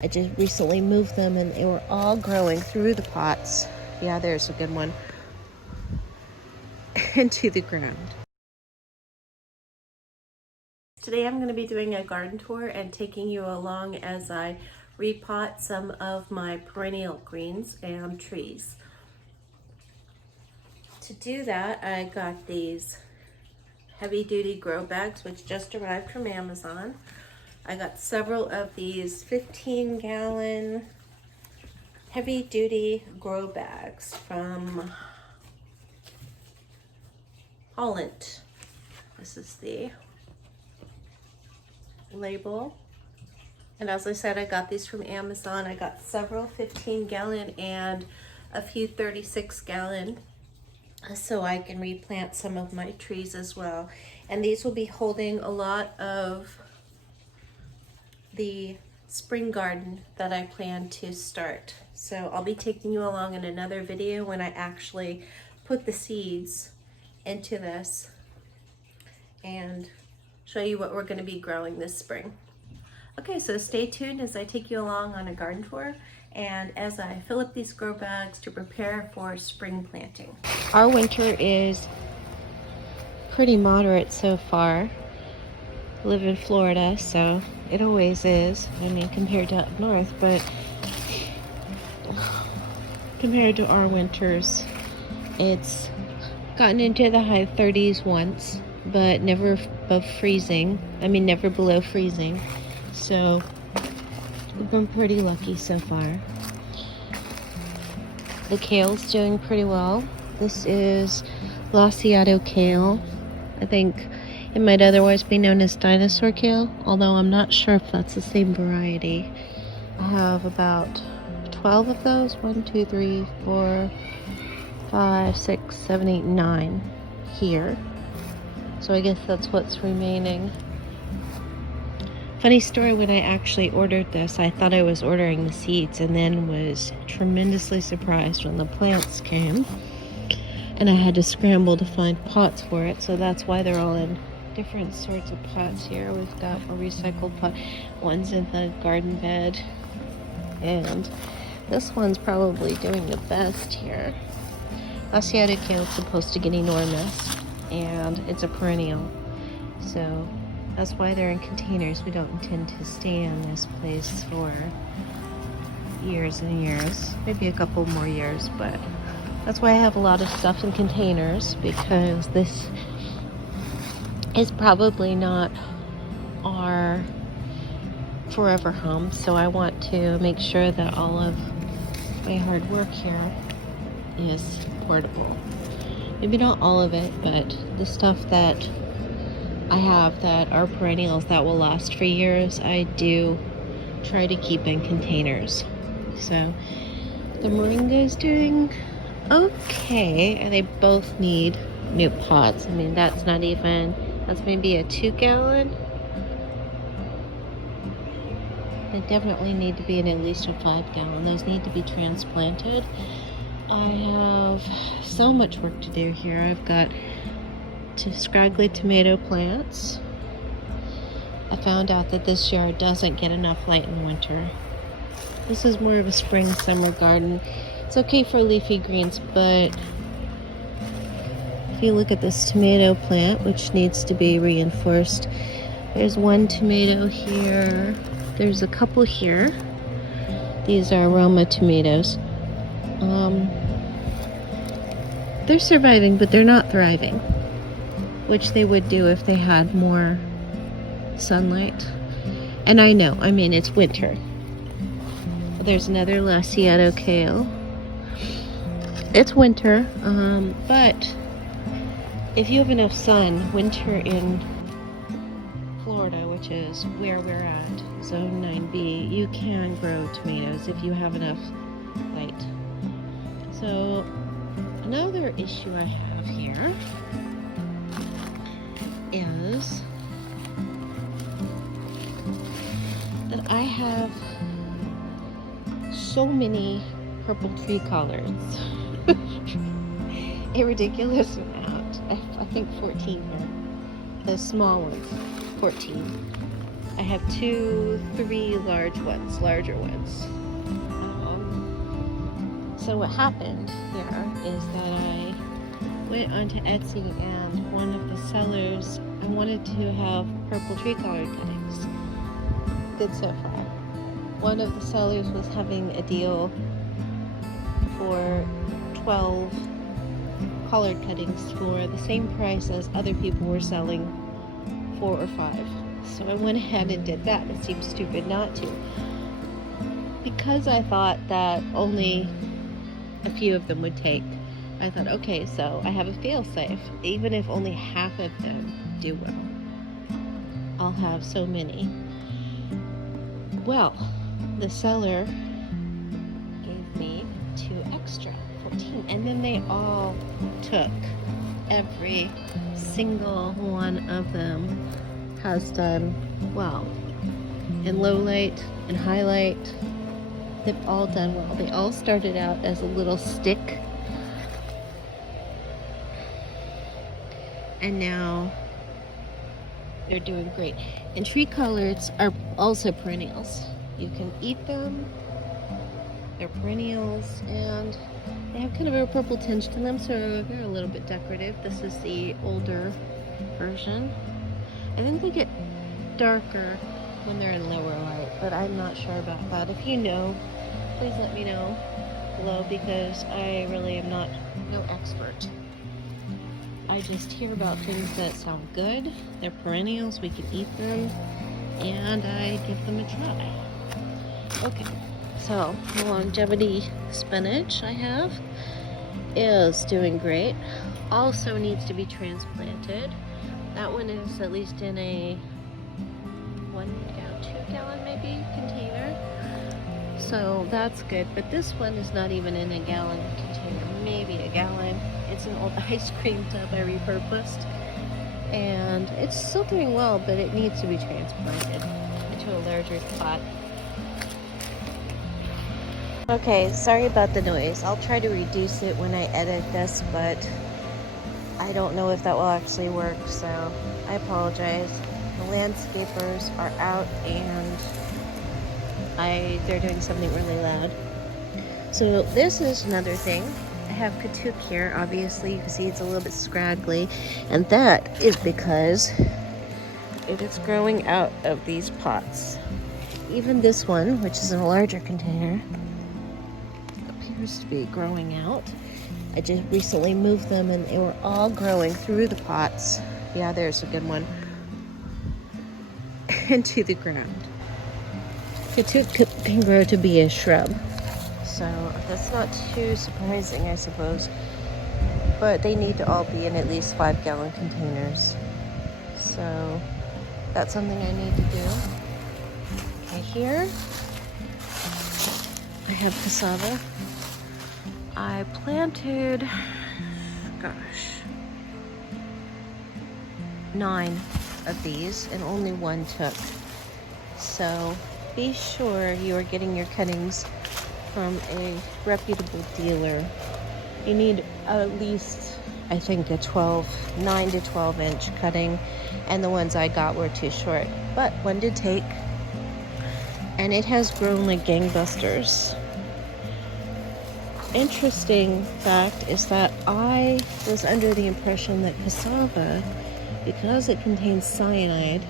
I just recently moved them and they were all growing through the pots. Yeah, there's a good one. Into the ground. Today I'm going to be doing a garden tour and taking you along as I repot some of my perennial greens and trees. To do that, I got these heavy-duty grow bags which just arrived from Amazon. I got several of these 15-gallon heavy-duty grow bags from Holland. This is the label. And as I said, I got these from Amazon. I got several 15-gallon and a few 36-gallon so I can replant some of my trees as well. And these will be holding a lot of the spring garden that I plan to start. So I'll be taking you along in another video when I actually put the seeds into this and show you what we're going to be growing this spring. Okay, so stay tuned as I take you along on a garden tour and as I fill up these grow bags to prepare for spring planting. Our winter is pretty moderate so far. I live in Florida, so it always is. I mean, compared to up north, but compared to our winters, it's gotten into the high 30s once, but never above freezing. I mean, never below freezing. So we've been pretty lucky so far. The kale's doing pretty well. This is Glaciato kale. I think it might otherwise be known as dinosaur kale, although I'm not sure if that's the same variety. I have about 12 of those. 1, 2, 3, 4, 5, 6, 7, 8, 9 here. So I guess that's what's remaining. Funny story, when I actually ordered this, I thought I was ordering the seeds and then was tremendously surprised when the plants came. And I had to scramble to find pots for it, so that's why they're all in different sorts of pots here. We've got a recycled pot. One's in the garden bed. And this one's probably doing the best here. Glaciato kale is supposed to get enormous, and it's a perennial. So that's why they're in containers. We don't intend to stay in this place for years and years. Maybe a couple more years, but that's why I have a lot of stuff in containers, because this is probably not our forever home. So I want to make sure that all of my hard work here is portable. Maybe not all of it, but the stuff that I have that are perennials that will last for years, I do try to keep in containers. So the moringa is doing okay, and they both need new pots. I mean, that's maybe a 2-gallon. They definitely need to be in at least a 5-gallon. Those need to be transplanted. I have so much work to do here. I've got scraggly tomato plants. I found out that this yard doesn't get enough light in winter. This is more of a spring summer garden. It's okay for leafy greens, but if you look at this tomato plant, which needs to be reinforced, there's one tomato here. There's a couple here. These are Roma tomatoes. They're surviving, but they're not thriving, which they would do if they had more sunlight. And I know, I mean, it's winter. There's another Glaciato kale. It's winter, but if you have enough sun, winter in Florida, which is where we're at, zone 9B, you can grow tomatoes if you have enough light. So another issue I have here is that I have so many purple tree collards. A ridiculous amount. I think 14 here. The small ones, 14. I have 3 larger ones. So what happened here is that I went onto Etsy, and one of the sellers, I wanted to have purple tree color cuttings. Good so far. One of the sellers was having a deal for 12 colored cuttings for the same price as other people were selling 4 or 5. So I went ahead and did that. It seemed stupid not to. Because I thought that only a few of them would take, I thought, okay, so I have a fail-safe. Even if only half of them do well, I'll have so many. Well, the seller gave me 2 extra, 14, and then they all took. Every single one of them has done well. In low light and highlight, they've all done well. They all started out as a little stick, and now they're doing great. And tree coloreds are also perennials. You can eat them. They're perennials, and they have kind of a purple tinge to them, so they're a little bit decorative. This is the older version. I think they get darker when they're in lower light, but I'm not sure about that. If you know, please let me know below, because I really am no expert. I just hear about things that sound good. They're perennials, we can eat them, and I give them a try. Okay, so the longevity spinach I have is doing great. Also needs to be transplanted. That one is at least in a 2 gallon maybe container. So that's good, but this one is not even in a gallon container, maybe a gallon. It's an old ice cream tub I repurposed, and it's still doing well, but it needs to be transplanted into a larger pot. Okay, sorry about the noise. I'll try to reduce it when I edit this, but I don't know if that will actually work, so I apologize. The landscapers are out, and they're doing something really loud. So this is another thing. I have Katuk here. Obviously, you can see it's a little bit scraggly, and that is because it is growing out of these pots. Even this one, which is in a larger container, appears to be growing out. I just recently moved them, and they were all growing through the pots. Yeah, there's a good one. Into the ground. Katuk can grow to be a shrub, so that's not too surprising, I suppose. But they need to all be in at least 5 gallon containers. So that's something I need to do. Okay, here I have cassava. I planted, 9 of these, and only 1 took. So be sure you are getting your cuttings from a reputable dealer. You need at least, I think, a 9 to 12 inch cutting, and the ones I got were too short, but 1 did take, and it has grown like gangbusters. Interesting fact is that I was under the impression that cassava, because it contains cyanide,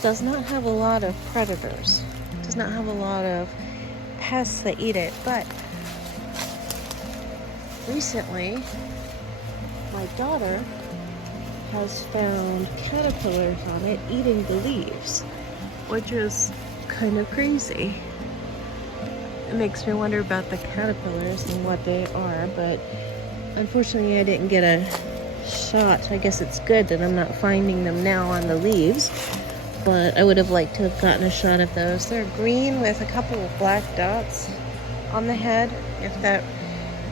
does not have a lot of predators, does not have a lot of pests that eat it. But recently, my daughter has found caterpillars on it eating the leaves, which is kind of crazy. It makes me wonder about the caterpillars and what they are, but unfortunately I didn't get a shot. I guess it's good that I'm not finding them now on the leaves, but I would have liked to have gotten a shot of those. They're green with a couple of black dots on the head. If that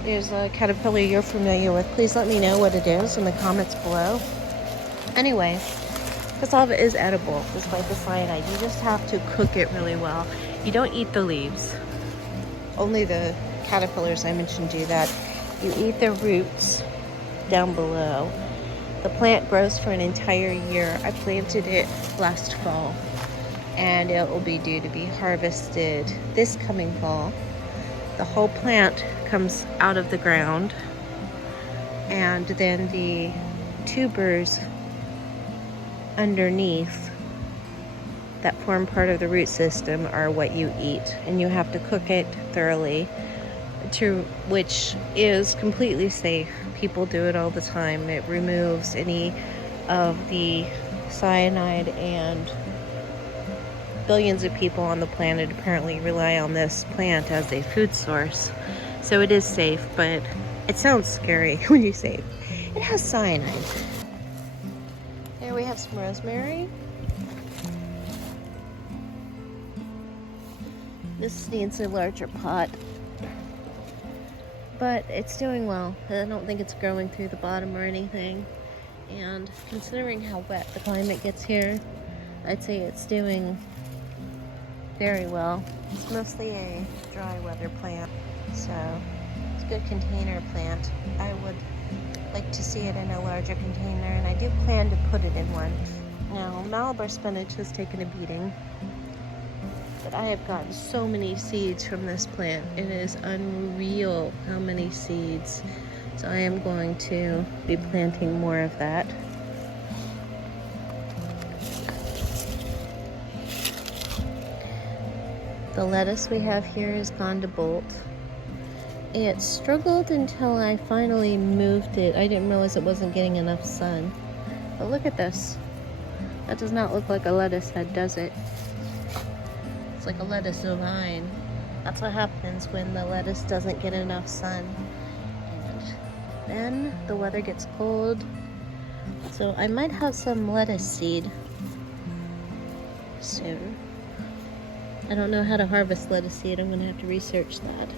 is a caterpillar you're familiar with, please let me know what it is in the comments below. Anyway, cassava is edible despite the cyanide. You just have to cook it really well. You don't eat the leaves. Only the caterpillars I mentioned do that. You eat the roots down below. The plant grows for an entire year. I planted it last fall, and it will be due to be harvested this coming fall. The whole plant comes out of the ground, and then the tubers underneath that form part of the root system are what you eat, and you have to cook it thoroughly, which is completely safe. People do it all the time. It removes any of the cyanide, and billions of people on the planet apparently rely on this plant as a food source. So it is safe, but it sounds scary when you say it has cyanide. Here we have some rosemary. This needs a larger pot, but it's doing well. I don't think it's growing through the bottom or anything. And considering how wet the climate gets here, I'd say it's doing very well. It's mostly a dry weather plant, so it's a good container plant. I would like to see it in a larger container, and I do plan to put it in one. Now, Malabar spinach has taken a beating, but I have gotten so many seeds from this plant. It is unreal how many seeds. So I am going to be planting more of that. The lettuce we have here is gone to bolt. It struggled until I finally moved it. I didn't realize it wasn't getting enough sun. But look at this. That does not look like a lettuce head, does it? It's like a lettuce vine. That's what happens when the lettuce doesn't get enough sun. And then the weather gets cold. So I might have some lettuce seed soon. I don't know how to harvest lettuce seed. I'm going to have to research that.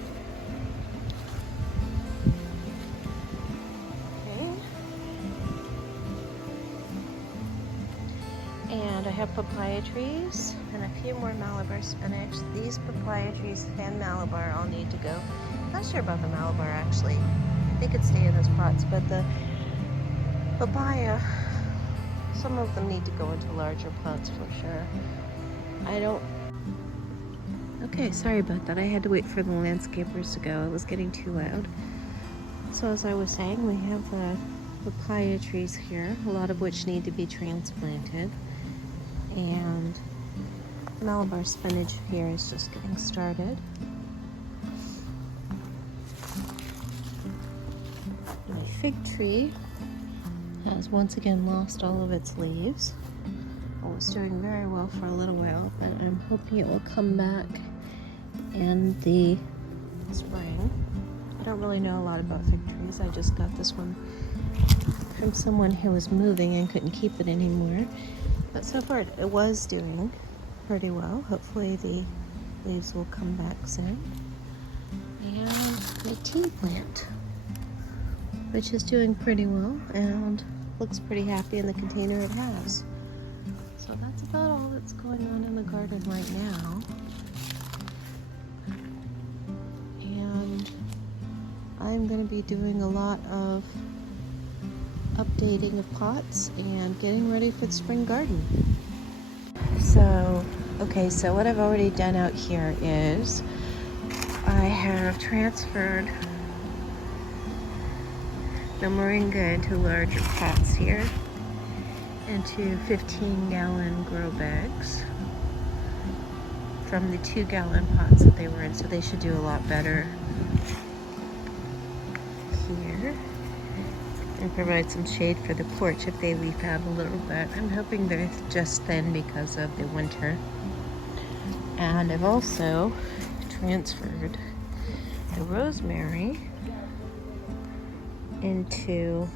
Okay. And I have papaya trees and a few more Malabar spinach. These papaya trees and Malabar all need to go. Not sure about the Malabar actually. They could stay in those pots, but the papaya, some of them need to go into larger pots for sure. Okay, sorry about that. I had to wait for the landscapers to go. It was getting too loud. So as I was saying, we have the papaya trees here, a lot of which need to be transplanted. And Malabar spinach here is just getting started. My fig tree has once again lost all of its leaves. It was doing very well for a little while, but I'm hoping it will come back in the spring. I don't really know a lot about fig trees. I just got this one from someone who was moving and couldn't keep it anymore. But so far it was doing pretty well. Hopefully the leaves will come back soon. And my tea plant, which is doing pretty well and looks pretty happy in the container it has. So that's about all that's going on in the garden right now. And I'm going to be doing a lot of updating of pots and getting ready for the spring garden. So what I've already done out here is I have transferred the moringa into larger pots here, into 15-gallon grow bags from the 2-gallon pots that they were in, so they should do a lot better here and provide some shade for the porch if they leaf out a little bit. I'm hoping they're just thin because of the winter. And I've also transferred the rosemary into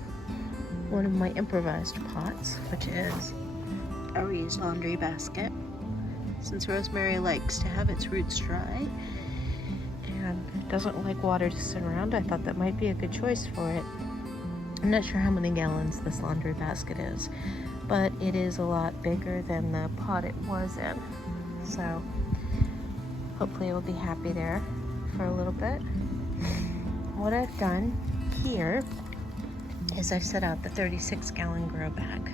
one of my improvised pots, which is a reused laundry basket. Since rosemary likes to have its roots dry and doesn't like water to sit around, I thought that might be a good choice for it. I'm not sure how many gallons this laundry basket is, but it is a lot bigger than the pot it was in. So hopefully it will be happy there for a little bit. What I've done here is I've set out the 36-gallon grow bag,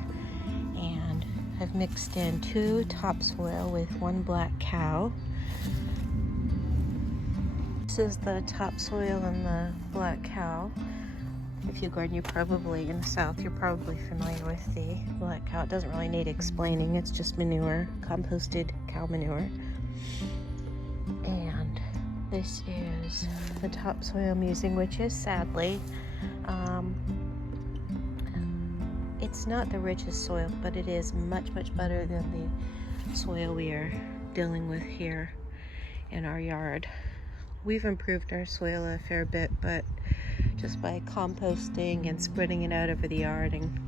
and I've mixed in 2 topsoil with 1 black cow. This is the topsoil and the black cow. If you garden, you're probably in the South, you're probably familiar with the black cow. It doesn't really need explaining. It's just manure, composted cow manure. And this is the topsoil I'm using, which is sadly, it's not the richest soil, but it is much, much better than the soil we are dealing with here in our yard. We've improved our soil a fair bit, but just by composting and spreading it out over the yard and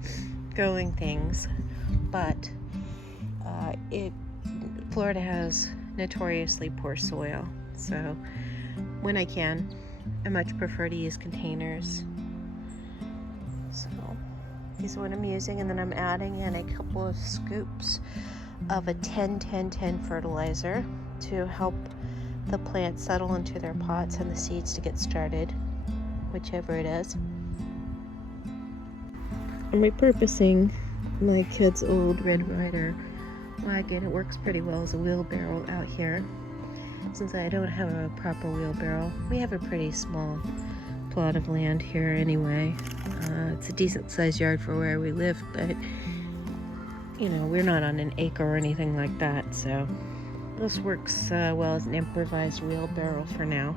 growing things. But Florida has notoriously poor soil, so when I can, I much prefer to use containers. So these are what I'm using, and then I'm adding in a couple of scoops of a 10-10-10 fertilizer to help the plants settle into their pots and the seeds to get started, whichever it is. I'm repurposing my kid's old Red Ryder wagon. It works pretty well as a wheelbarrow out here. Since I don't have a proper wheelbarrow, we have a pretty small plot of land here anyway. It's a decent sized yard for where we live, but you know, we're not on an acre or anything like that, so this works well as an improvised wheelbarrow for now.